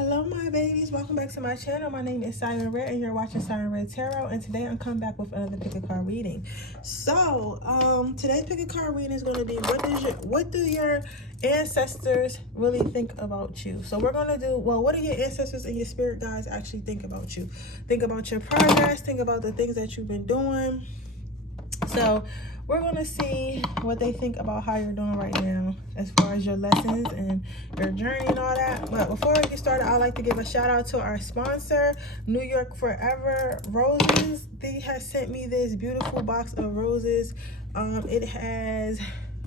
Hello my babies, welcome back to my channel. My name is Siren Redd and you're watching Siren Redd Tarot, and today I'm coming back with another pick a card reading. So today's pick a card reading is going to be what do your ancestors really think about you. So we're going to do, well, what do your ancestors and your spirit guides actually think about you? Think about your progress, think about the things that you've been doing. So we're going to see what they think about how you're doing right now as far as your lessons and your journey and all that. But before we get started, I'd like to give a shout out to our sponsor, Roseforever Roses. They has sent me this beautiful box of roses. It has,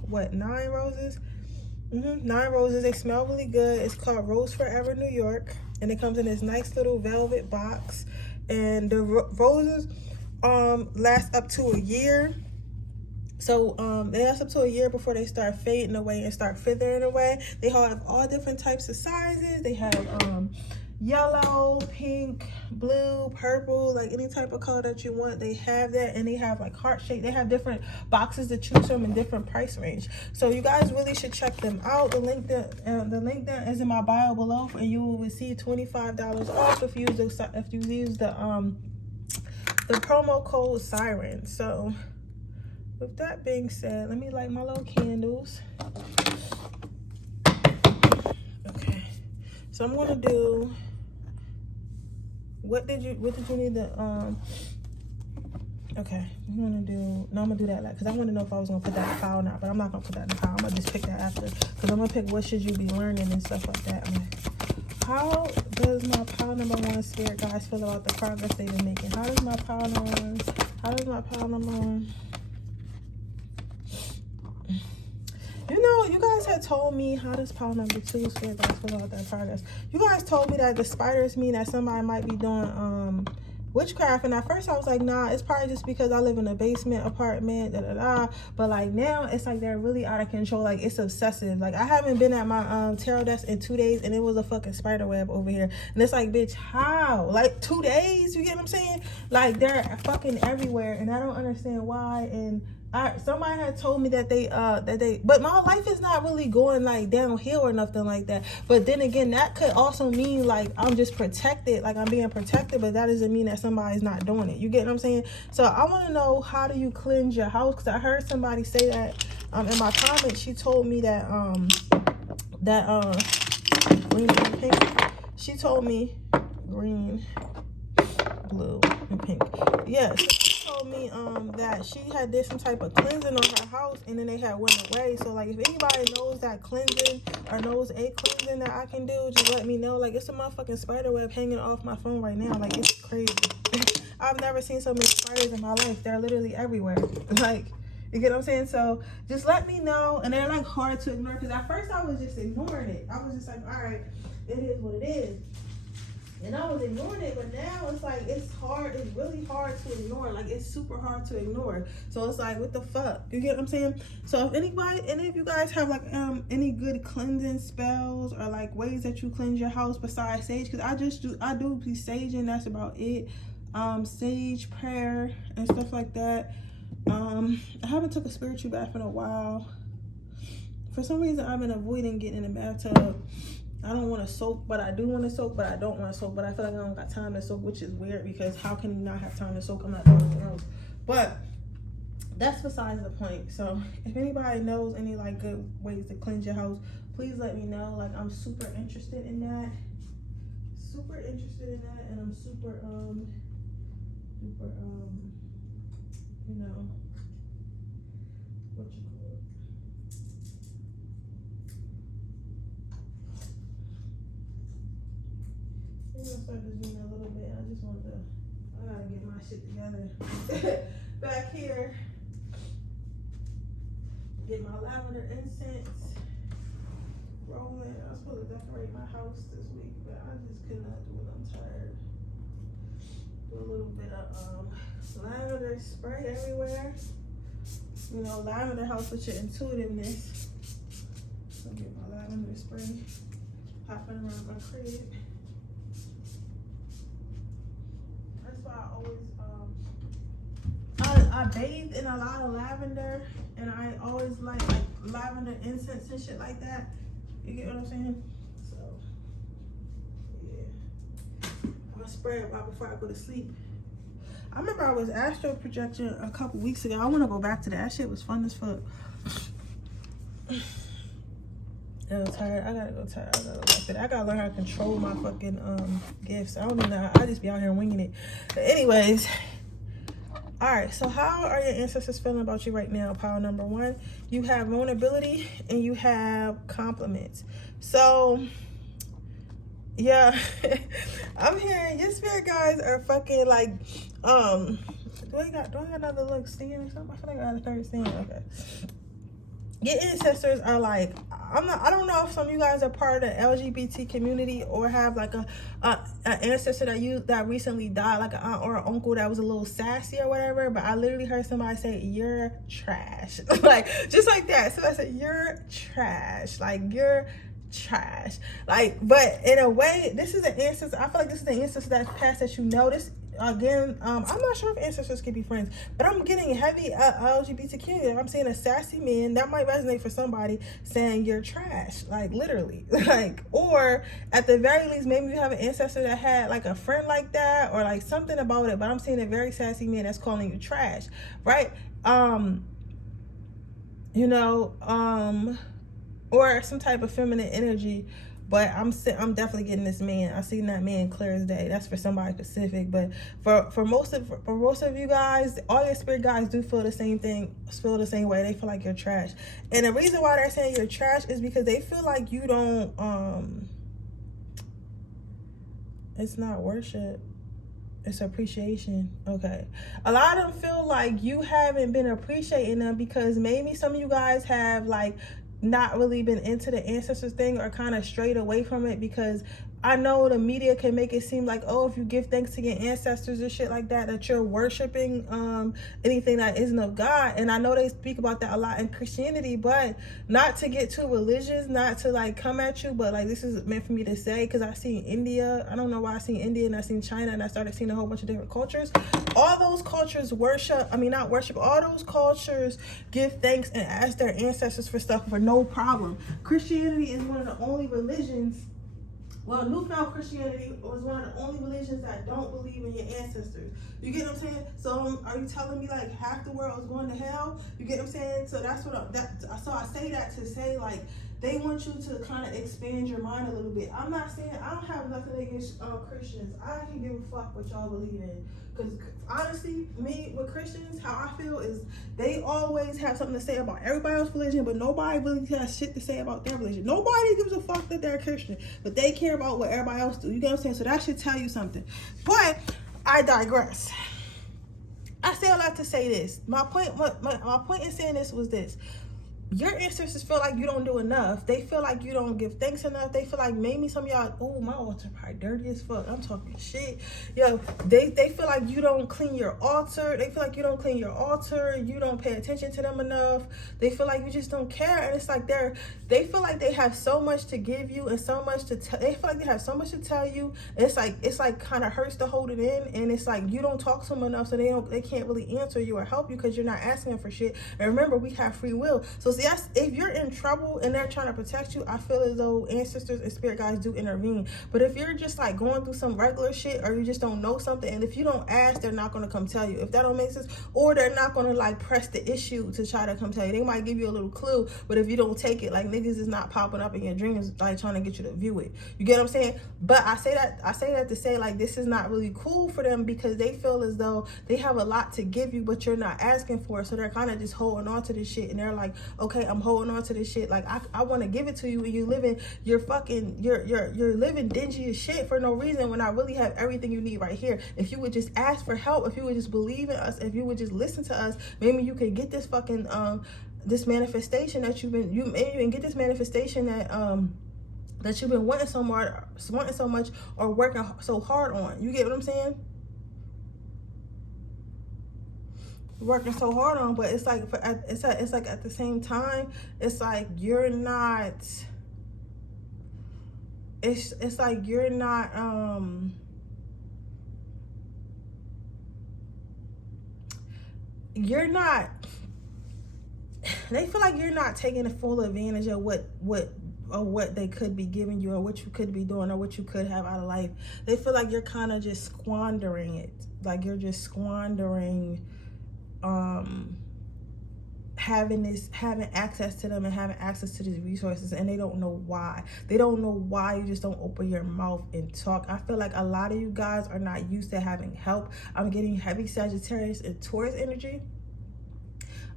what, 9 roses? 9 roses. They smell really good. It's called Roseforever New York. And it comes in this nice little velvet box. And the roses last up to a year. So they last up to a year before they start fading away and start withering away. They have all different types of sizes. They have yellow, pink, blue, purple, like any type of color that you want. They have that, and they have like heart shape. They have different boxes to choose from in different price range. So you guys really should check them out. The link that is in my bio below, and you will receive $25 off if you use the promo code Siren. So with that being said, let me light my little candles. Okay, so I'm gonna do, what did you need to okay, I'm gonna do, no, I'm gonna do that because I want to know if I was gonna put that in the pile or not, but I'm not gonna put that in the pile. I'm gonna just pick that after, because I'm gonna pick what should you be learning and stuff like that. How does my pile number 1 spirit guys feel about the progress they've been making? How does my pile number 1, you know, you guys had told me, how does pile number 2 spirit guys feel about that progress? You guys told me that the spiders mean that somebody might be doing witchcraft, and at first I was like, nah, it's probably just because I live in a basement apartment, but like now it's like they're really out of control. Like it's obsessive. Like I haven't been at my tarot desk in 2 days, and it was a fucking spider web over here, and it's like, bitch, how? Like 2 days? You get what I'm saying? Like they're fucking everywhere, and I don't understand why. And somebody had told me that but my life is not really going like downhill or nothing like that. But then again, that could also mean like I'm just protected, like I'm being protected, but that doesn't mean that somebody's not doing it. You get what I'm saying? So I want to know, how do you cleanse your house? Because I heard somebody say that in my comments. She told me that green and pink. She told me green, blue, and pink. Yes. Told me that she had did some type of cleansing on her house, and then they had went away. So like if anybody knows that cleansing or knows a cleansing that I can do, just let me know. Like it's a motherfucking spider web hanging off my phone right now. Like it's crazy. I've never seen so many spiders in my life. They're literally everywhere. Like, you get what I'm saying? So just let me know. And they're like hard to ignore, because at first I was just ignoring it. I was just like, all right, it is what it is. And I was ignoring it, but now it's like, it's hard. It's really hard to ignore. Like, it's super hard to ignore. So it's like, what the fuck? You get what I'm saying? So if any of you guys have like any good cleansing spells or like ways that you cleanse your house besides sage, because I do be saging. That's about it. Sage, prayer, and stuff like that. I haven't took a spiritual bath in a while. For some reason, I've been avoiding getting in the bathtub. I don't want to soak, but I do want to soak, but I don't want to soak. But I feel like I don't got time to soak, which is weird, because how can you not have time to soak? I'm not doing anything else. But that's besides the point. So if anybody knows any like good ways to cleanse your house, please let me know. Like I'm super interested in that. And I'm super you know, what you call it. I'm gonna start this video a little bit. I gotta get my shit together. Back here, get my lavender incense rolling. I was supposed to decorate my house this week, but I just could not do it. I'm tired. Do a little bit of lavender spray everywhere. You know, lavender helps with your intuitiveness. So get my lavender spray popping around my crib. That's why I always I bathe in a lot of lavender, and I always like lavender incense and shit like that. You get what I'm saying? So yeah. spray it right before I go to sleep. I remember I was astral projecting a couple weeks ago. I want to go back to that. That shit was fun as fuck. I'm tired. I gotta go tired. I gotta go back to that. I gotta learn how to control my fucking gifts. I don't even know. I just be out here winging it. But anyways, all right. So how are your ancestors feeling about you right now? Pile number one, you have vulnerability and you have compliments. So yeah, I'm hearing your spirit guys are fucking like do I got another like stand or something? I feel like I got a third stand. Okay. Your ancestors are like, I don't know if some of you guys are part of the LGBT community or have like a ancestor that recently died, like an aunt or an uncle that was a little sassy or whatever, but I literally heard somebody say, you're trash. Like, just like that. So I said, you're trash. Like, you're trash. Like, but in a way, this is an ancestor. I feel like this is the ancestor that's passed that you notice. Again, I'm not sure if ancestors can be friends, but I'm getting heavy LGBTQ. I'm seeing a sassy man that might resonate for somebody saying you're trash, like literally, like, or at the very least, maybe you have an ancestor that had like a friend like that or like something about it. But I'm seeing a very sassy man that's calling you trash, right? You know, or some type of feminine energy. But I'm definitely getting this man. I seen that man clear as day. That's for somebody specific. But for most of you guys, all your spirit guys do feel the same thing, feel the same way. They feel like you're trash. And the reason why they're saying you're trash is because they feel like you don't it's not worship. It's appreciation. Okay. A lot of them feel like you haven't been appreciating them because maybe some of you guys have like not really been into the ancestors thing or kind of strayed away from it, because I know the media can make it seem like, oh, if you give thanks to your ancestors and shit like that, that you're worshiping anything that isn't of God. And I know they speak about that a lot in Christianity, but not to get too religious, not to like come at you, but like this is meant for me to say, because I seen India. I don't know why I seen India and I seen China and I started seeing a whole bunch of different cultures. All those cultures not worship, all those cultures give thanks and ask their ancestors for stuff for no problem. Christianity is one of the only religions. Well, newfound Christianity was one of the only religions that don't believe in your ancestors. You get what I'm saying? So are you telling me like half the world is going to hell? You get what I'm saying? So that's what so I say that to say like they want you to kind of expand your mind a little bit. I'm not saying I don't have nothing against Christians. I can give a fuck what y'all believe in. Because honestly, me with Christians, how I feel is they always have something to say about everybody else's religion, but nobody really has shit to say about their religion. Nobody gives a fuck that they're a Christian, but they care about what everybody else do. You get what I'm saying? So that should tell you something. But I digress. I say a lot to say this. My point in saying this was this. Your ancestors feel like you don't do enough. They feel like you don't give thanks enough. They feel like maybe some of y'all, oh, my altar probably dirty as fuck. I'm talking shit. Yo, they feel like you don't clean your altar. They feel like you don't clean your altar. You don't pay attention to them enough. They feel like you just don't care. And it's like they feel like they have so much to give you and so much to tell. They feel like they have so much to tell you. It's like kind of hurts to hold it in. And it's like you don't talk to them enough, so they can't really answer you or help you because you're not asking them for shit. And remember, we have free will. So see, if you're in trouble and they're trying to protect you, I feel as though ancestors and spirit guides do intervene. But if you're just like going through some regular shit or you just don't know something, and if you don't ask, they're not going to come tell you. If that don't make sense, or they're not going to like press the issue to try to come tell you. They might give you a little clue, but if you don't take it, like niggas is not popping up in your dreams like trying to get you to view it. You get what I'm saying? But I say that to say like this is not really cool for them because they feel as though they have a lot to give you, but you're not asking for it. So they're kind of just holding on to this shit, and they're like, okay, I'm holding on to this shit. Like I want to give it to you, and you're living dingy as shit for no reason when I really have everything you need right here. If you would just ask for help, if you would just believe in us, if you would just listen to us, maybe you could get this fucking this manifestation that maybe you can get this manifestation that you've been wanting so much or working so hard on. You get what I'm saying? Working so hard on, but it's like it's like at the same time, it's like you're not. It's like you're not. You're not. They feel like you're not taking the full advantage of what of what they could be giving you or what you could be doing or what you could have out of life. They feel like you're kind of just squandering it. Like you're just squandering having access to them and having access to these resources, and they don't know why. They don't know why you just don't open your mouth and talk. I feel like a lot of you guys are not used to having help. I'm getting heavy Sagittarius and Taurus energy.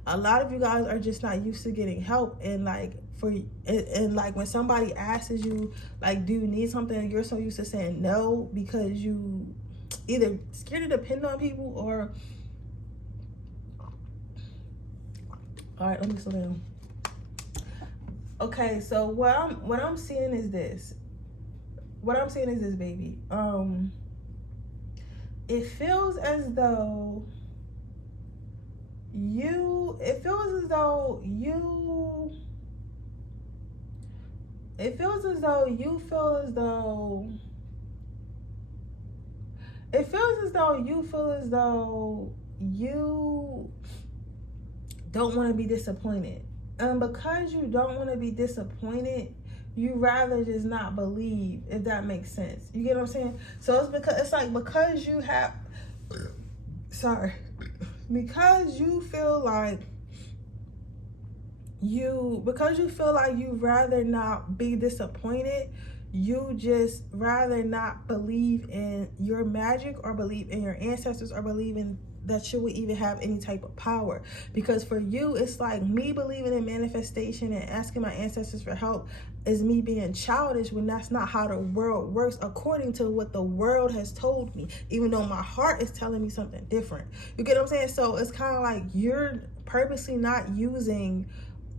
A lot of you guys are just not used to getting help, and like like when somebody asks you like, do you need something, you're so used to saying no because you either scared to depend on people or all right, let me slow down. Okay, so what I'm seeing is this. What I'm seeing is this, baby. It feels as though you feel as though you don't want to be disappointed, and because you don't want to be disappointed, you rather just not believe, if that makes sense. You get what I'm saying? So it's because you have because you feel like you rather not be disappointed, you just rather not believe in your magic or believe in your ancestors or believe in that you would even have any type of power. Because for you, it's like me believing in manifestation and asking my ancestors for help is me being childish, when that's not how the world works according to what the world has told me, even though my heart is telling me something different. You get what I'm saying? So it's kind of like you're purposely not using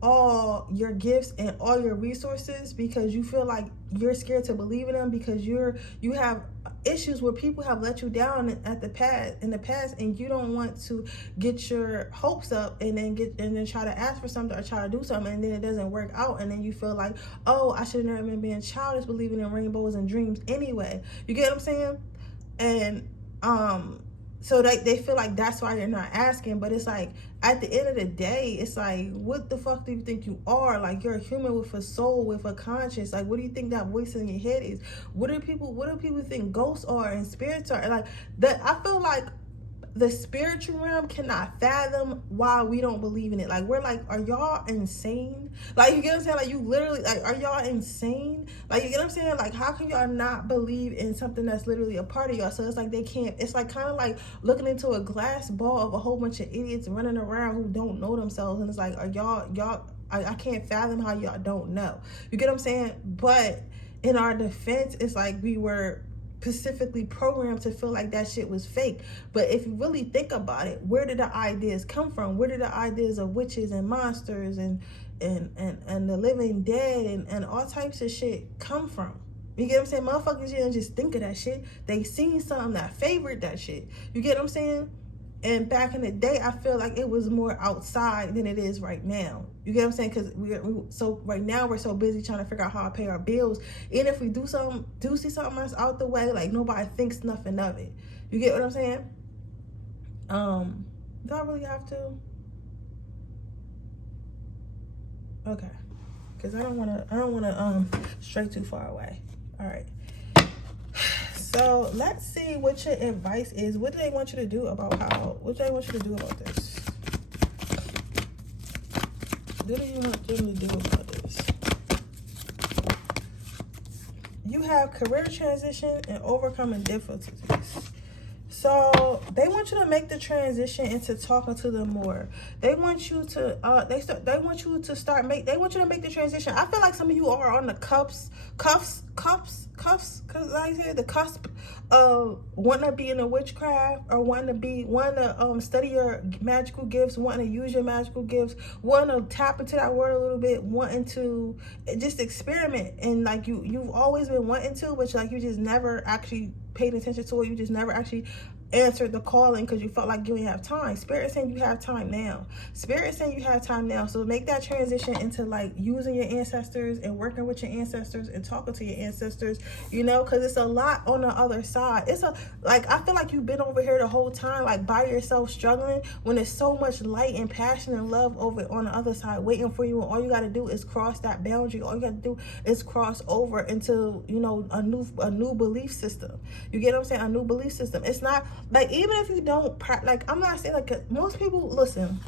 all your gifts and all your resources because you feel like you're scared to believe in them, because you have issues where people have let you down in the past, and you don't want to get your hopes up and then try to ask for something or try to do something, and then it doesn't work out, and then you feel like, oh, I should have never been being childish believing in rainbows and dreams anyway. You get what I'm saying? And so they feel like that's why you're not asking. But it's like, at the end of the day, it's like, what the fuck do you think you are? Like, you're a human with a soul, with a conscience. Like, what do you think that voice in your head is? What do people think ghosts are and spirits are? Like, that, I feel like the spiritual realm cannot fathom why we don't believe in it. Like, we're like, are y'all insane? Like, you get what I'm saying? Like, you literally, like, are y'all insane? Like, you get what I'm saying? Like, how can y'all not believe in something that's literally a part of y'all? So it's like they can't, it's like kind of like looking into a glass ball of a whole bunch of idiots running around who don't know themselves, and it's like, are y'all I can't fathom how y'all don't know. You get what I'm saying? But in our defense, it's like we were specifically programmed to feel like that shit was fake. But if you really think about it, where did the ideas come from? Where did the ideas of witches and monsters and the living dead and all types of shit come from? You get what I'm saying? Motherfuckers didn't just think of that shit. They seen something that favored that shit. You get what I'm saying? And back in the day, I feel like it was more outside than it is right now. You get what I'm saying? Because so right now we're so busy trying to figure out how to pay our bills. Even if we do see something that's out the way, like nobody thinks nothing of it. You get what I'm saying? Do I really have to? Okay, because I don't wanna stray too far away. All right. So let's see what your advice is. What do they want you to do about what do they want you to do about this? What do you want them to do about this? You have career transition and overcoming difficulties. So they want you to make the transition into talking to them more. They want you to they want you to make the transition. I feel like some of you are on the cuffs, because like I said, the cusp of wanting to be in a witchcraft, or wanting to study your magical gifts, wanting to use your magical gifts, wanting to tap into that word a little bit, wanting to just experiment. And like you've always been wanting to, but like you just never actually paid attention to it. You just never actually answered the calling because you felt like you didn't have time. Spirit saying you have time now. Spirit saying you have time now. So make that transition into like using your ancestors and working with your ancestors and talking to your ancestors, you know, because it's a lot on the other side. It's a, like, I feel like you've been over here the whole time, like by yourself struggling, when there's so much light and passion and love over on the other side waiting for you, and all you got to do is cross that boundary. All you got to do is cross over into, you know, a new belief system. You get what I'm saying? A new belief system. It's not like, even if you don't, like, I'm not saying, like, most people, listen,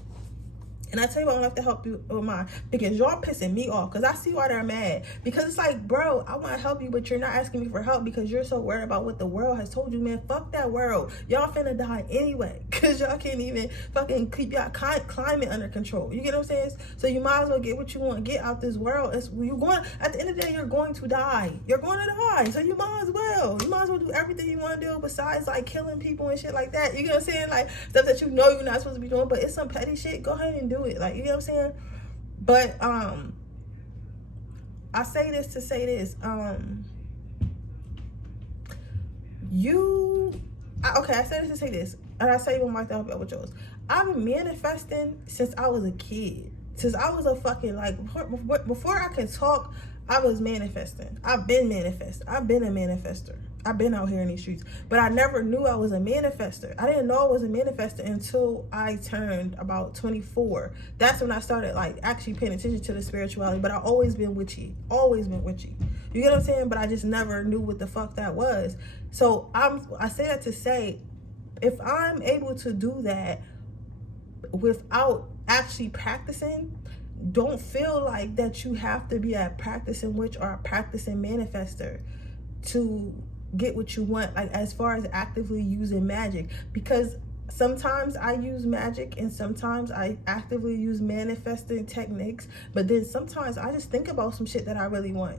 and I tell you what, I have to help you with mine, because y'all pissing me off, because I see why they're mad. Because it's like, bro, I want to help you, but you're not asking me for help because you're so worried about what the world has told you. Man, fuck that world. Y'all finna die anyway, because y'all can't even fucking keep y'all climate under control. You get what I'm saying? So you might as well get what you want to get out this world. You're going, at the end of the day, you're going to die. You're going to die. So you might as well. You might as well do everything you want to do besides like killing people and shit like that. You get what I'm saying? Like stuff that you know you're not supposed to be doing, but it's some petty shit. Go ahead and do it. Like, you know what I'm saying? But I say this to say this. I say this to say this, and I say even my thought about yours. I've been manifesting since I was a kid. Since I was a fucking, like, before I can talk, I was manifesting. I've been manifesting. I've been a manifester. I've been out here in these streets, but I never knew I was a manifester. I didn't know I was a manifester until I turned about 24. That's when I started like actually paying attention to the spirituality. But I've always been witchy, always been witchy. You get what I'm saying? But I just never knew what the fuck that was. So I say that to say, if I'm able to do that without actually practicing, don't feel like that you have to be a practicing witch or a practicing manifester to get what you want, like as far as actively using magic. Because sometimes I use magic and sometimes I actively use manifesting techniques, but then sometimes I just think about some shit that I really want.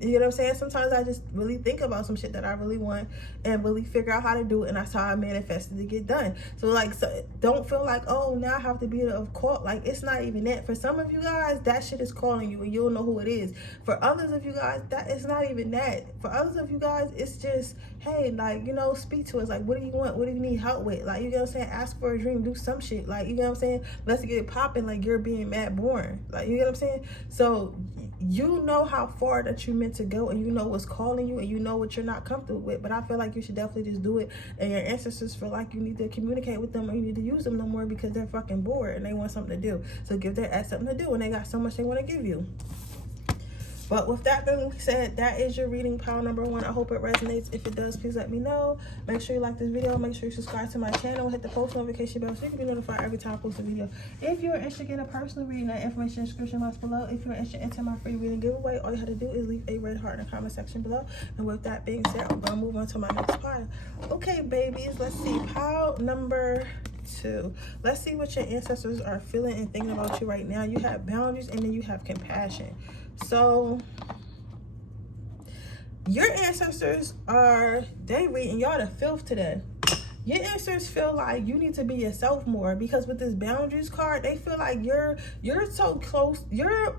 You know what I'm saying? Sometimes I just really think about some shit that I really want and really figure out how to do it, and that's how I manifested to get done. So like, so don't feel like, oh, now I have to be a cult. Like, it's not even that. For some of you guys, that shit is calling you and you'll know who it is. For others of you guys, that is not even that. For others of you guys, it's just, hey, like, you know, speak to us. Like, what do you want? What do you need help with? Like, you know what I'm saying? Ask for a dream, do some shit. Like, you know what I'm saying? Let's get it popping like you're being mad born. Like, you know what I'm saying? So you know how far that you're meant to go, and you know what's calling you, and you know what you're not comfortable with. But I feel like you should definitely just do it, and your ancestors feel like you need to communicate with them, or you need to use them no more because they're fucking bored and they want something to do. So give their ass something to do, and they got so much they want to give you. But with that being said, that is your reading pile number 1. I hope it resonates. If it does, please let me know. Make sure you like this video. Make sure you subscribe to my channel. Hit the post notification bell so you can be notified every time I post a video. If you're interested in a personal reading, that information in the description box below. If you're interested in entering my free reading giveaway, all you have to do is leave a red heart in the comment section below. And with that being said, I'm going to move on to my next pile. Okay, babies, let's see. Pile number 2. Let's see what your ancestors are feeling and thinking about you right now. You have boundaries, and then you have compassion. So your ancestors they reading y'all the filth today. Your ancestors feel like you need to be yourself more, because with this boundaries card, they feel like you're so close, you're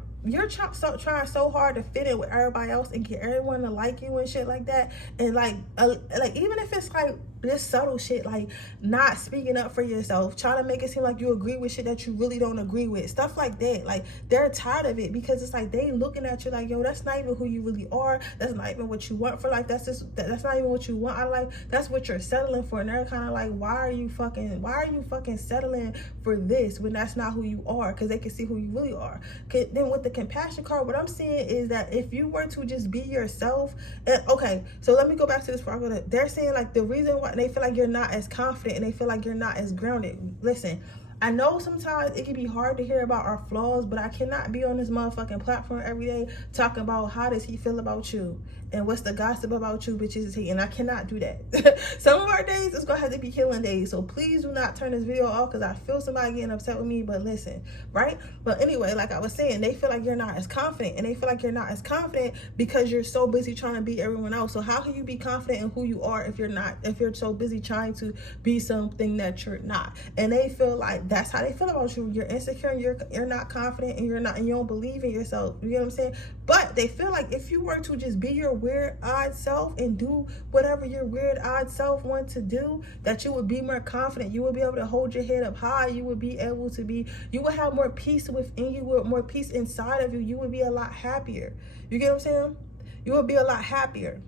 trying so hard to fit in with everybody else and get everyone to like you and shit like that. And like even if it's like this subtle shit, like not speaking up for yourself, trying to make it seem like you agree with shit that you really don't agree with, stuff like that. Like, they're tired of it, because it's like they looking at you like, yo, that's not even who you really are. That's not even what you want for life. That's not even what you want out of life. That's what you're settling for. And they're kind of like, why are you fucking settling for this when that's not who you are? Because they can see who you really are. Then with the compassion card, what I'm seeing is that if you were to just be yourself, and okay, so let me go back to this part. They're saying like the reason why they feel like you're not as confident and they feel like you're not as grounded. Listen, I know sometimes it can be hard to hear about our flaws, but I cannot be on this motherfucking platform every day talking about how does he feel about you and what's the gossip about you, bitches, is he, and I cannot do that. Some of our days it's gonna have to be killing days, so please do not turn this video off, because I feel somebody getting upset with me. But listen, right? But anyway, like I was saying, they feel like you're not as confident, and they feel like you're not as confident because you're so busy trying to be everyone else. So how can you be confident in who you are if you're so busy trying to be something that you're not? And they feel like that's how they feel about you. You're insecure, and you're not confident, and you don't believe in yourself. You know what I'm saying? But they feel like if you were to just be your weird odd self and do whatever your weird odd self wants to do, that you would be more confident. You would be able to hold your head up high. You would be able to be, you would have more peace within you, more peace inside of you. You would be a lot happier. You get what I'm saying? You would be a lot happier.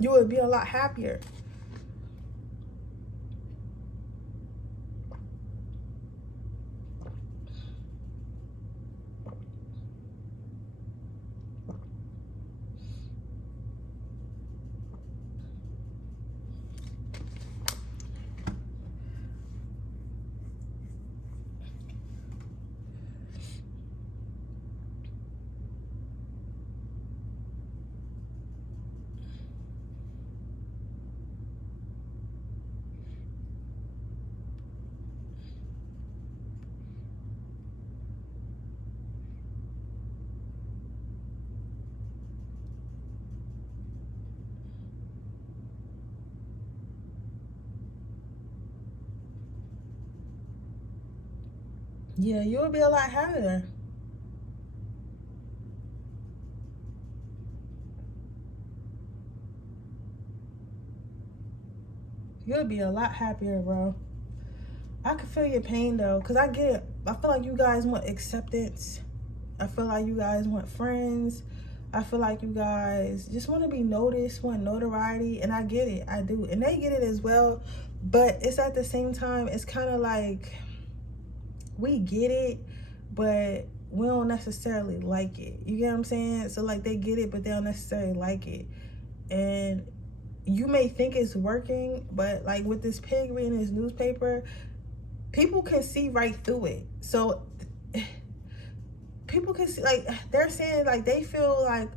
You would be a lot happier. Yeah, you would be a lot happier. You'll be a lot happier, bro. I can feel your pain, though, because I get it. I feel like you guys want acceptance. I feel like you guys want friends. I feel like you guys just want to be noticed, want notoriety, and I get it. I do. And they get it as well, but it's at the same time, it's kind of like we get it, but we don't necessarily like it. You get what I'm saying? So, like, they get it, but they don't necessarily like it. And you may think it's working, but, like, with this pig reading this newspaper, people can see right through it. So people can see, like, they're saying, like, they feel like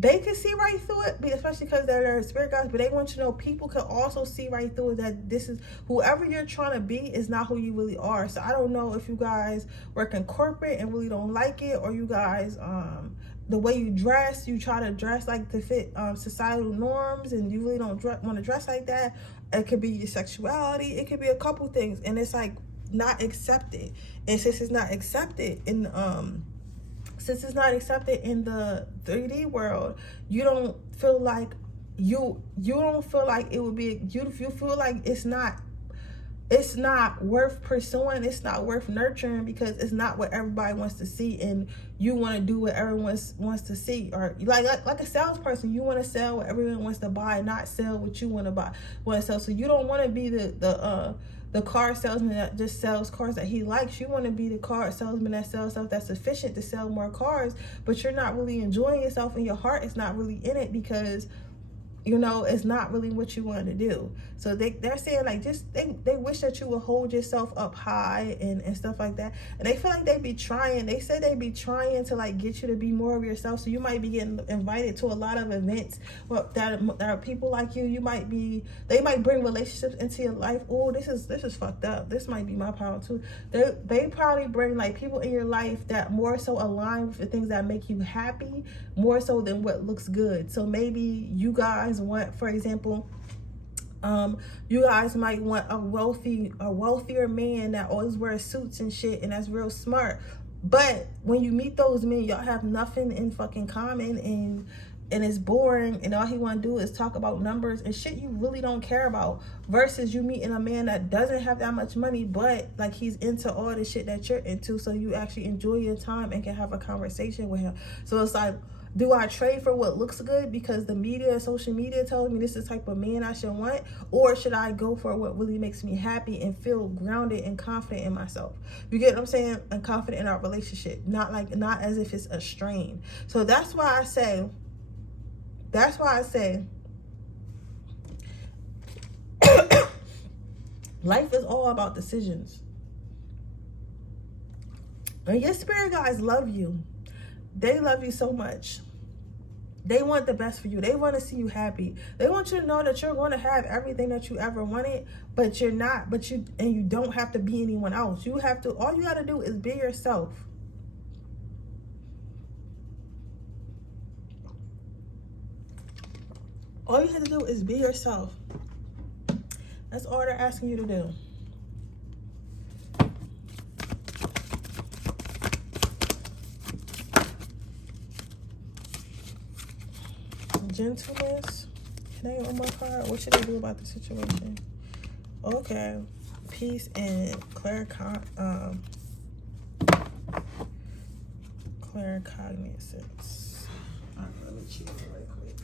they can see right through it, especially because they're spirit guides, but they want you to know people can also see right through it, that this is, whoever you're trying to be is not who you really are. So I don't know if you guys work in corporate and really don't like it, or you guys, the way you dress, you try to dress like to fit societal norms, and you really don't want to dress like that. It could be your sexuality. It could be a couple things, and it's like not accepted. And since it's not accepted in the 3D world, you don't feel like you don't feel like it would be, you feel like it's not worth pursuing, it's not worth nurturing, because it's not what everybody wants to see, and you want to do what everyone wants to see. Or like a salesperson, you want to sell what everyone wants to buy, not sell what you want to sell. So you don't want to be the car salesman that just sells cars that he likes. You want to be the car salesman that sells stuff that's sufficient to sell more cars, but you're not really enjoying yourself, and your heart is not really in it, because you know it's not really what you want to do. So they're saying, like, just they wish that you would hold yourself up high and stuff like that. And they feel like they be trying, they say they be trying to, like, get you to be more of yourself. So you might be getting invited to a lot of events that are people like you. They might bring relationships into your life. Oh, this is fucked up. This might be my power too. They probably bring, like, people in your life that more so align with the things that make you happy, more so than what looks good. So maybe you guys want, for example, you guys might want a wealthier man that always wears suits and shit, and that's real smart. But when you meet those men, y'all have nothing in fucking common, and it's boring, and all he want to do is talk about numbers and shit you really don't care about, versus you meeting a man that doesn't have that much money, but, like, he's into all the shit that you're into, so you actually enjoy your time and can have a conversation with him. So it's like, do I trade for what looks good because the media, social media tells me this is the type of man I should want? Or should I go for what really makes me happy and feel grounded and confident in myself? You get what I'm saying? And confident in our relationship. Not as if it's a strain. So that's why I say life is all about decisions. And your spirit guides love you. They love you so much. They want the best for you. They want to see you happy. They want you to know that you're going to have everything that you ever wanted, but you're not, and you don't have to be anyone else. All you got to do is be yourself. All you have to do is be yourself. That's all they're asking you to do. gentleness. Can I get one more card? What should I do about the situation? Okay. Peace and claircognizance. Alright, let me check it right quick.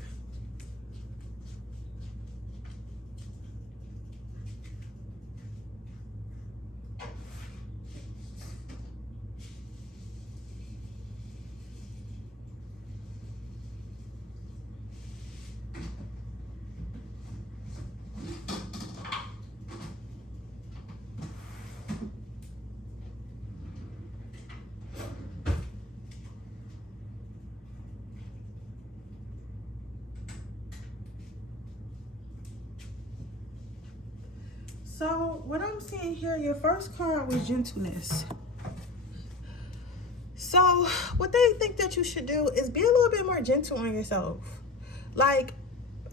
So what I'm seeing here, your first card was gentleness. So what they think that you should do is be a little bit more gentle on yourself. Like,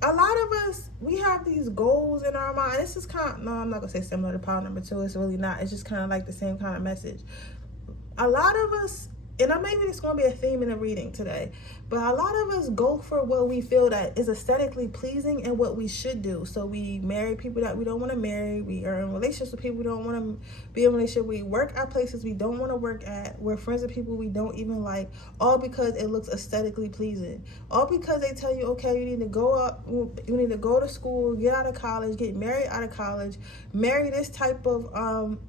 a lot of us, we have these goals in our mind. This is kind of, no, I'm not gonna say similar to pile number 2. It's really not. It's just kind of like the same kind of message. A lot of us, and maybe it's going to be a theme in the reading today, but a lot of us go for what we feel that is aesthetically pleasing and what we should do. So we marry people that we don't want to marry. We are in relationships with people we don't want to be in a relationship. We work at places we don't want to work at. We're friends with people we don't even like, all because it looks aesthetically pleasing. All because they tell you, okay, you need to go up, you need to go to school, get out of college, get married out of college, marry this type of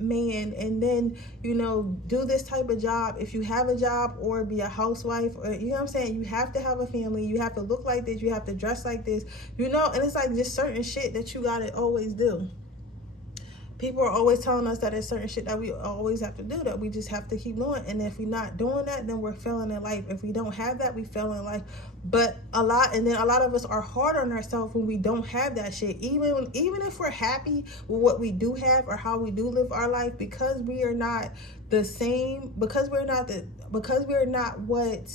man, and then, you know, do this type of job if you have a job, or be a housewife, or, you know what I'm saying? You have to have a family, you have to look like this, you have to dress like this, you know, and it's like just certain shit that you gotta always do. People are always telling us that there's certain shit that we always have to do, that we just have to keep doing. And if we're not doing that, then we're failing in life. If we don't have that, we fail in life. But a lot of us are hard on ourselves when we don't have that shit. Even if we're happy with what we do have or how we do live our life, because we are not the same, because we are not what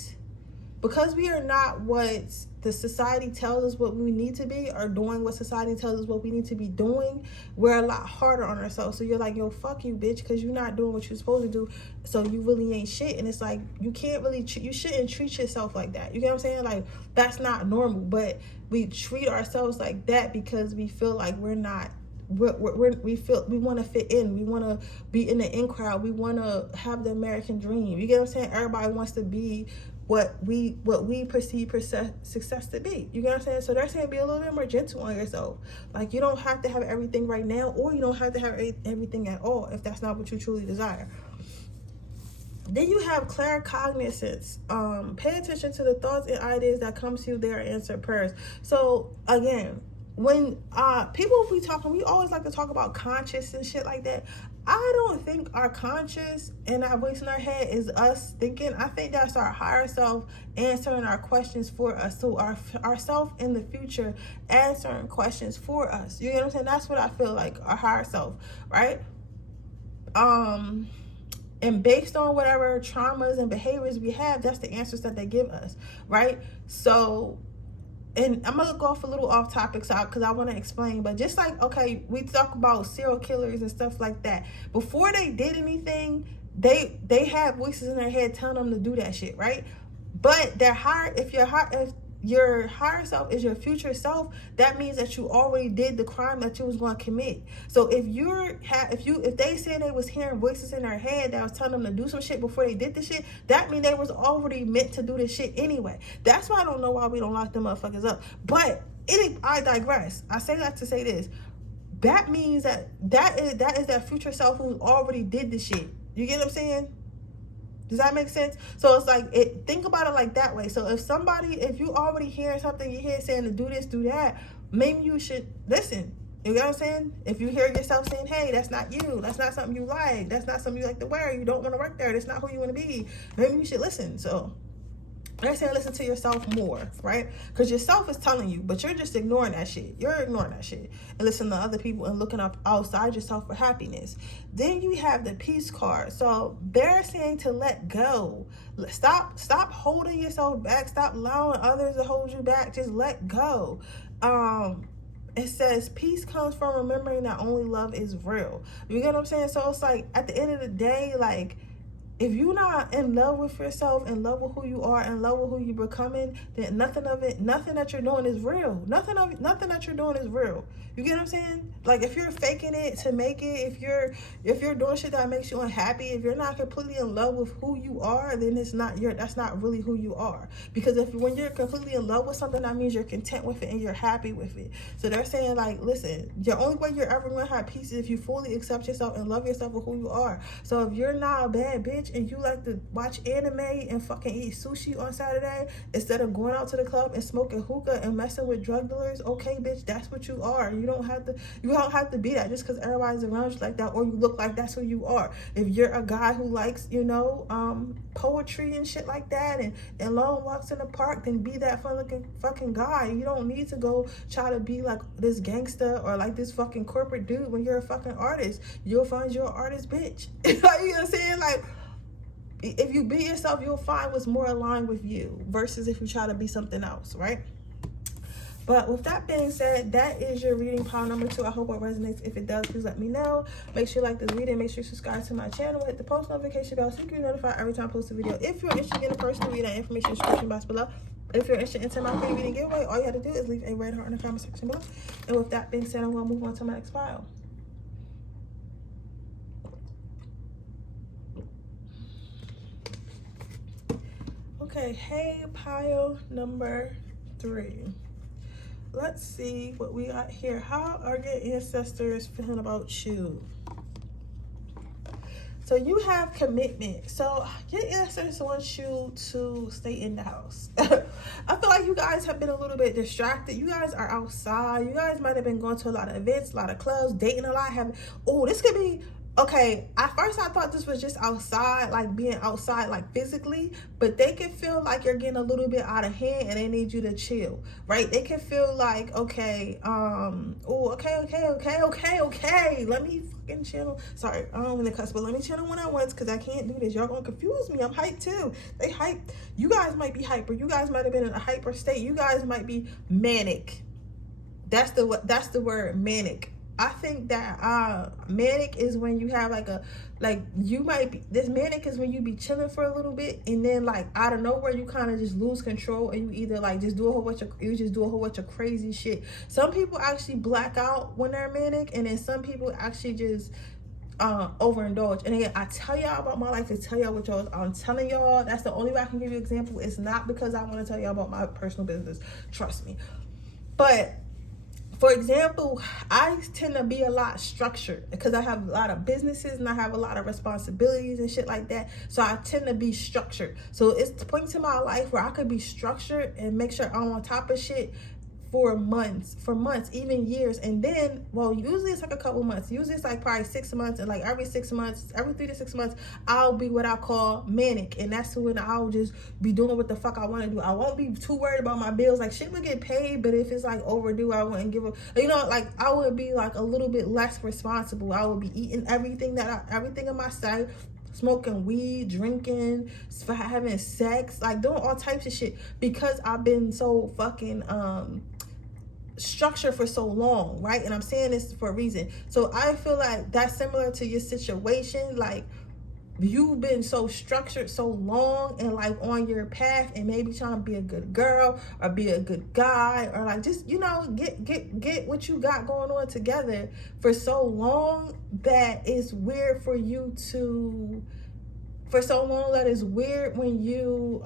the society tells us what we need to be, or doing what society tells us what we need to be doing, we're a lot harder on ourselves. So you're like, yo, fuck you, bitch, because you're not doing what you're supposed to do, so you really ain't shit. And it's like, you can't really, you shouldn't treat yourself like that. You get what I'm saying? Like, that's not normal. But we treat ourselves like that because we feel like we're not, we feel we want to fit in, we want to be in the in crowd, we want to have the American dream. You get what I'm saying? Everybody wants to be what we perceive success to be. You get what I'm saying? So they're saying be a little bit more gentle on yourself. Like, you don't have to have everything right now, or you don't have to have everything at all if that's not what you truly desire. Then you have claircognizance. Pay attention to the thoughts and ideas that come to you. They are answered prayers. So again, when people, if we talking, we always like to talk about conscious and shit like that. I don't think our conscious and our voice in our head is us thinking. I think that's our higher self answering our questions for us. So our self in the future answering questions for us. You know what I'm saying? That's what I feel like, our higher self, right? And based on whatever traumas and behaviors we have, that's the answers that they give us, right? So, and I'm going to go off a little off topic because I want to explain. But just like, okay, we talk about serial killers and stuff like that. Before they did anything, they had voices in their head telling them to do that shit, right? But if your higher self is your future self, that means that you already did the crime that you was going to commit. So if they said they was hearing voices in their head that was telling them to do some shit before they did the shit, that means they was already meant to do this shit anyway. That's why I don't know why we don't lock them motherfuckers up. But I digress. I say that to say this. That means that is that future self who already did the shit. You get what I'm saying? Does that make sense? So it's like, think about it like that way. So if you already hearing something, you hear saying to do this, do that, maybe you should listen. You know what I'm saying? If you hear yourself saying, hey, that's not you, that's not something you like, that's not something you like to wear, you don't want to work there, that's not who you want to be, maybe you should listen. So they're saying listen to yourself more, right? Because yourself is telling you, but you're just ignoring that shit. You're ignoring that shit and listening to other people and looking up outside yourself for happiness. Then you have the peace card. So they're saying to let go. Stop holding yourself back. Stop allowing others to hold you back. Just let go. It says peace comes from remembering that only love is real. You get what I'm saying? So it's like, at the end of the day, like, if you're not in love with yourself, in love with who you are, in love with who you're becoming, then nothing that you're doing is real. Nothing that you're doing is real. You get what I'm saying? Like, if you're faking it to make it, if you're doing shit that makes you unhappy, if you're not completely in love with who you are, then that's not really who you are. Because when you're completely in love with something, that means you're content with it and you're happy with it. So they're saying, like, listen, the only way you're ever going to have peace is if you fully accept yourself and love yourself for who you are. So if you're not a bad bitch and you like to watch anime and fucking eat sushi on Saturday instead of going out to the club and smoking hookah and messing with drug dealers, okay, bitch, that's what you are. You don't have to be that just because everybody's around you like that, or you look like that's who you are. If you're a guy who likes, poetry and shit like that and long walks in the park, then be that fun looking fucking guy. You don't need to go try to be like this gangster or like this fucking corporate dude when you're a fucking artist. You'll find you're an artist, bitch. You know what I'm saying? Like, if you be yourself, you'll find what's more aligned with you versus if you try to be something else, right? But with that being said, that is your reading pile number 2. I hope it resonates. If it does, please let me know. Make sure you like this video. Make sure you subscribe to my channel. Hit the post notification bell so you can be notified every time I post a video. If you're interested in a personal reading, information in the description box below. If you're interested in my free reading giveaway, all you have to do is leave a red heart in the comment section below. And with that being said, I'm going to move on to my next pile. Okay, hey, pile number 3. Let's see what we got here. How are your ancestors feeling about you? So you have commitment. So your ancestors want you to stay in the house. I feel like you guys have been a little bit distracted. You guys are outside. You guys might have been going to a lot of events, a lot of clubs, dating a lot. This could be, okay, at first I thought this was just outside, like being outside, like physically, but they can feel like you're getting a little bit out of hand and they need you to chill, right? They can feel like, okay, okay, let me fucking chill. Sorry, I don't want to cuss, but let me chill when I want, because I can't do this. Y'all gonna confuse me. I'm hyped too. They hyped. You guys might be hyper. You guys might have been in a hyper state. You guys might be manic. That's the word, manic. I think that manic is when you have this manic is when you be chilling for a little bit and then like out of nowhere you kind of just lose control and you either like just do a whole bunch of crazy shit. Some people actually black out when they're manic, and then some people actually just overindulge. And again, I tell y'all about my life to tell y'all what I'm telling y'all. That's the only way I can give you an example. It's not because I want to tell y'all about my personal business, trust me. But for example, I tend to be a lot structured because I have a lot of businesses and I have a lot of responsibilities and shit like that. So I tend to be structured. So it's points in my life where I could be structured and make sure I'm on top of shit for months, even years. And then, well, usually it's like a couple months. Usually it's like probably 6 months, and like every 6 months, every 3 to 6 months, I'll be what I call manic. And that's when I'll just be doing what the fuck I want to do. I won't be too worried about my bills. Like, shit would get paid, but if it's like overdue, I wouldn't give a, like I would be like a little bit less responsible. I would be eating everything in my sight, smoking weed, drinking, having sex, like doing all types of shit, because I've been so fucking structure for so long, right? And I'm saying this for a reason. So I feel like that's similar to your situation. Like, you've been so structured so long and like on your path and maybe trying to be a good girl or be a good guy or like just, get what you got going on together for so long that it's weird for you to, for so long that it's weird when you,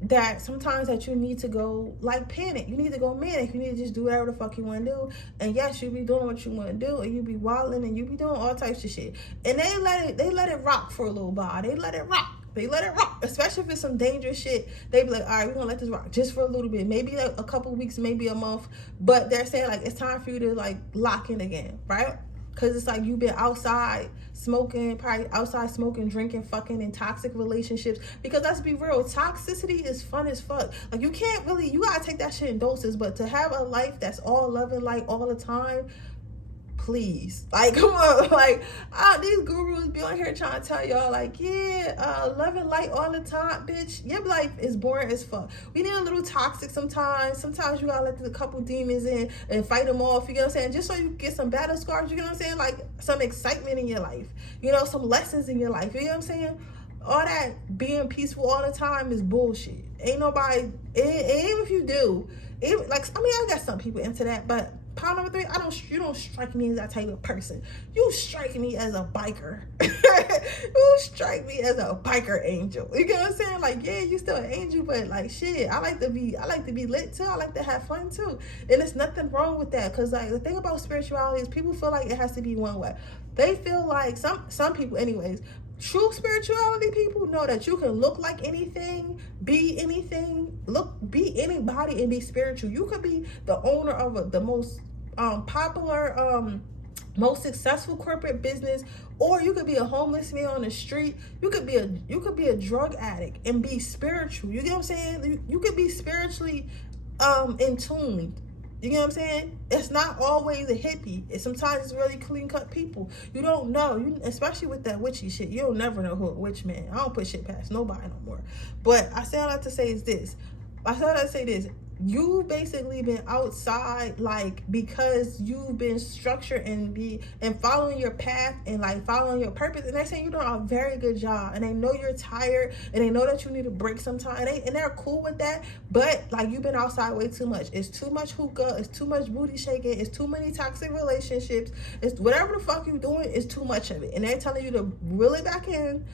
that sometimes that you need to go like panic. You need to go manic. You need to just do whatever the fuck you want to do. And yes, you be doing what you want to do, and you be wilding, and you be doing all types of shit. And they let it rock for a little while. They let it rock, especially if it's some dangerous shit. They be like, all right, we're gonna let this rock just for a little bit, maybe like a couple weeks, maybe a month. But they're saying like it's time for you to like lock in again, right? Because it's like you've been outside smoking, drinking, fucking in toxic relationships. Because let's be real, toxicity is fun as fuck. Like, you gotta take that shit in doses. But to have a life that's all love and light all the time, please. Like, come on. Like, these gurus be on here trying to tell y'all, like, yeah, love and light all the time, bitch. Your life is boring as fuck. We need a little toxic sometimes. Sometimes you gotta let a couple demons in and fight them off, you know what I'm saying? Just so you get some battle scars, you know what I'm saying? Like, some excitement in your life, you know, some lessons in your life, you know what I'm saying? All that being peaceful all the time is bullshit. Ain't nobody, and even if you do, like, I mean, I got some people into that, but pound number 3, you don't strike me as that type of person. You strike me as a biker. You strike me as a biker angel. You get what I'm saying? Like, yeah, you still an angel, but like, shit, I like to be lit too. I like to have fun too. And there's nothing wrong with that. Cause like the thing about spirituality is people feel like it has to be one way. They feel like some people anyways, true spirituality people know that you can look like anything, be anything, be anybody and be spiritual. You could be the owner of the most popular, most successful corporate business, or you could be a homeless man on the street. You could be a drug addict and be spiritual. You get what I'm saying? You could be spiritually in tune. You know what I'm saying? It's not always a hippie. Sometimes it's really clean-cut people. You don't know. Especially with that witchy shit. You don't never know who a witch, man. I don't put shit past nobody no more. But I say all that to say is this. You basically been outside, like, because you've been structured and following your path and like following your purpose, and they're saying you're doing a very good job, and they know you're tired and they know that you need a break sometime, and they're cool with that. But like, you've been outside way too much. It's too much hookah, it's too much booty shaking, it's too many toxic relationships, it's whatever the fuck you doing, is too much of it, and they're telling you to reel it back in,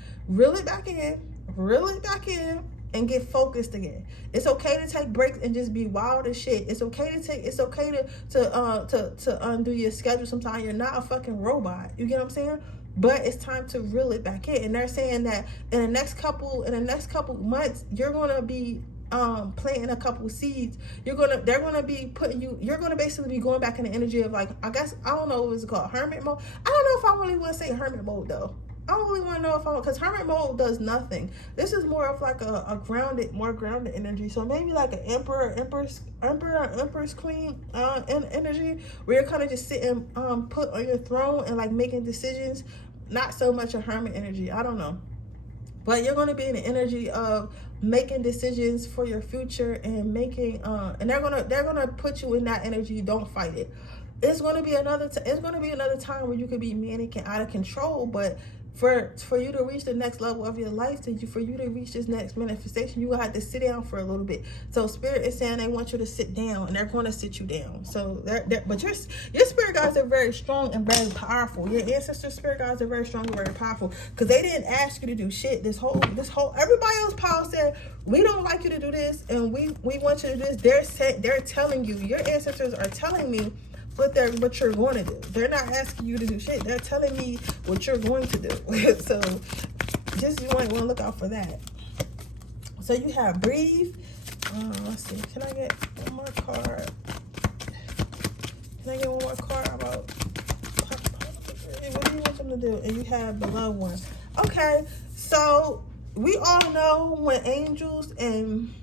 and get focused again. It's okay to take breaks and just be wild as shit. It's okay to undo your schedule sometimes. You're not a fucking robot. You get what I'm saying? But it's time to reel it back in. And they're saying that in the next couple months, you're gonna be planting a couple seeds. You're gonna basically be going back in the energy of, like, I guess, I don't know what it's called, hermit mode. I don't know if I really want to say hermit mode though. I don't really want to know because hermit mode does nothing. This is more of like a more grounded energy. So maybe like an empress queen energy, where you're kind of just sitting put on your throne and like making decisions. Not so much a hermit energy. I don't know, but you're going to be in the energy of making decisions for your future and making and they're gonna put you in that energy. Don't fight it. It's going to be another time where you could be manic and out of control, but for you to reach the next level of your life, for you to reach this next manifestation, you will have to sit down for a little bit. So spirit is saying they want you to sit down, and they're going to sit you down. So but your spirit guides are very strong and very powerful. Your ancestor spirit guides are very strong and very powerful, because they didn't ask you to do shit. This whole everybody else power said, we don't like you to do this, and we want you to do this. They're telling you, your ancestors are telling me what you're going to do. They're not asking you to do shit. They're telling me what you're going to do. So just, you might want to look out for that. So you have breathe. Let's see. Can I get one more card? About what do you want them to do? And you have the loved one. Okay. So we all know when angels and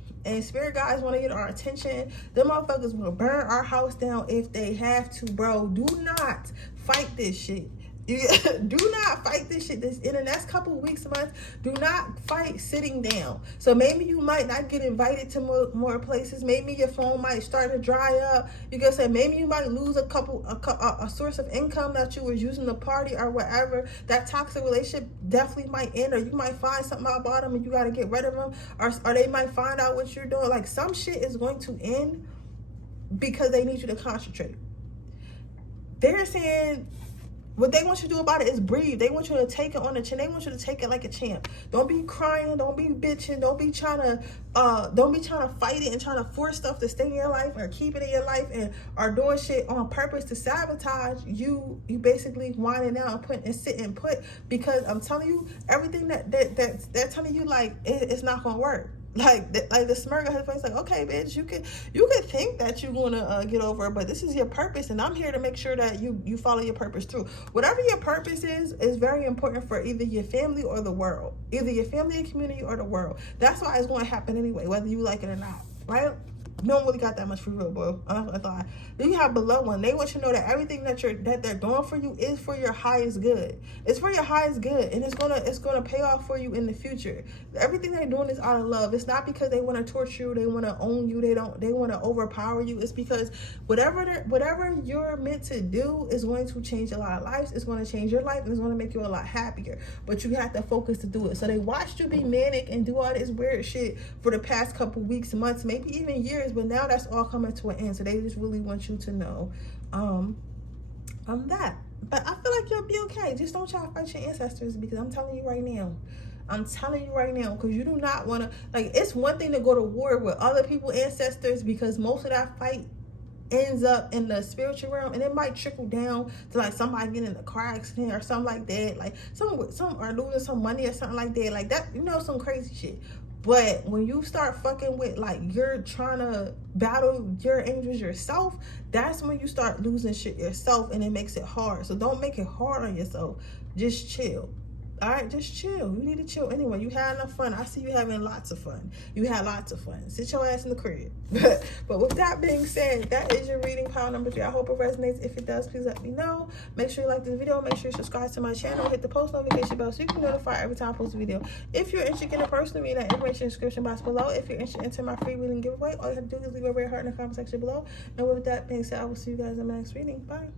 spirit guides want to get our attention, them motherfuckers will burn our house down if they have to, bro. Do not fight this shit. Do not fight this shit. In the next couple weeks, months, do not fight sitting down. So maybe you might not get invited to more places. Maybe your phone might start to dry up. You can say maybe you might lose a source of income that you was using to party or whatever. That toxic relationship definitely might end, or you might find something about them and you got to get rid of them, or they might find out what you're doing. Like, some shit is going to end because they need you to concentrate. They're saying what they want you to do about it is breathe. They want you to take it on the chin. They want you to take it like a champ. Don't be crying. Don't be bitching. Don't be trying to fight it and trying to force stuff to stay in your life or keep it in your life, and are doing shit on purpose to sabotage you. You basically whining out and sit and put, because I'm telling you, everything that they're telling you, like, it's not gonna work. Like the smirk on his face, like, okay, bitch, you could think that you're gonna get over it, but this is your purpose, and I'm here to make sure that you follow your purpose through. Whatever your purpose is very important for either your family or the world, either your family and community or the world. That's why it's going to happen anyway, whether you like it or not, right? You don't really got that much free will, bro. I thought. Then you have below one. They want you to know that everything that they're doing for you is for your highest good. It's for your highest good, and it's gonna pay off for you in the future. Everything they're doing is out of love. It's not because they want to torture you, they want to own you, they want to overpower you. It's because whatever you're meant to do is going to change a lot of lives. It's going to change your life, and it's going to make you a lot happier. But you have to focus to do it. So they watched you be manic and do all this weird shit for the past couple weeks, months, maybe even years. But now that's all coming to an end. So they just really want you to know that. But I feel like you'll be okay. Just don't try to fight your ancestors, because I'm telling you right now, because you do not want to, like, it's one thing to go to war with other people's ancestors, because most of that fight ends up in the spiritual realm, and it might trickle down to like somebody getting in a car accident or something like that, like some are losing some money or something like that, some crazy shit. But when you start fucking with, like, you're trying to battle your angels yourself, that's when you start losing shit yourself, and it makes it hard. So don't make it hard on yourself. Just chill. All right, just chill. You need to chill. Anyway, you had enough fun. I see you having lots of fun. You had lots of fun. Sit your ass in the crib. But with that being said, that is your reading pile number 3. I hope it resonates. If it does, please let me know. Make sure you like this video. Make sure you subscribe to my channel. Hit the post notification bell so you can notify every time I post a video. If you're interested in a personal reading, that information in the description box below. If you're interested in entering my free reading giveaway, all you have to do is leave a red heart in the comment section below. And with that being said, I will see you guys in my next reading. Bye.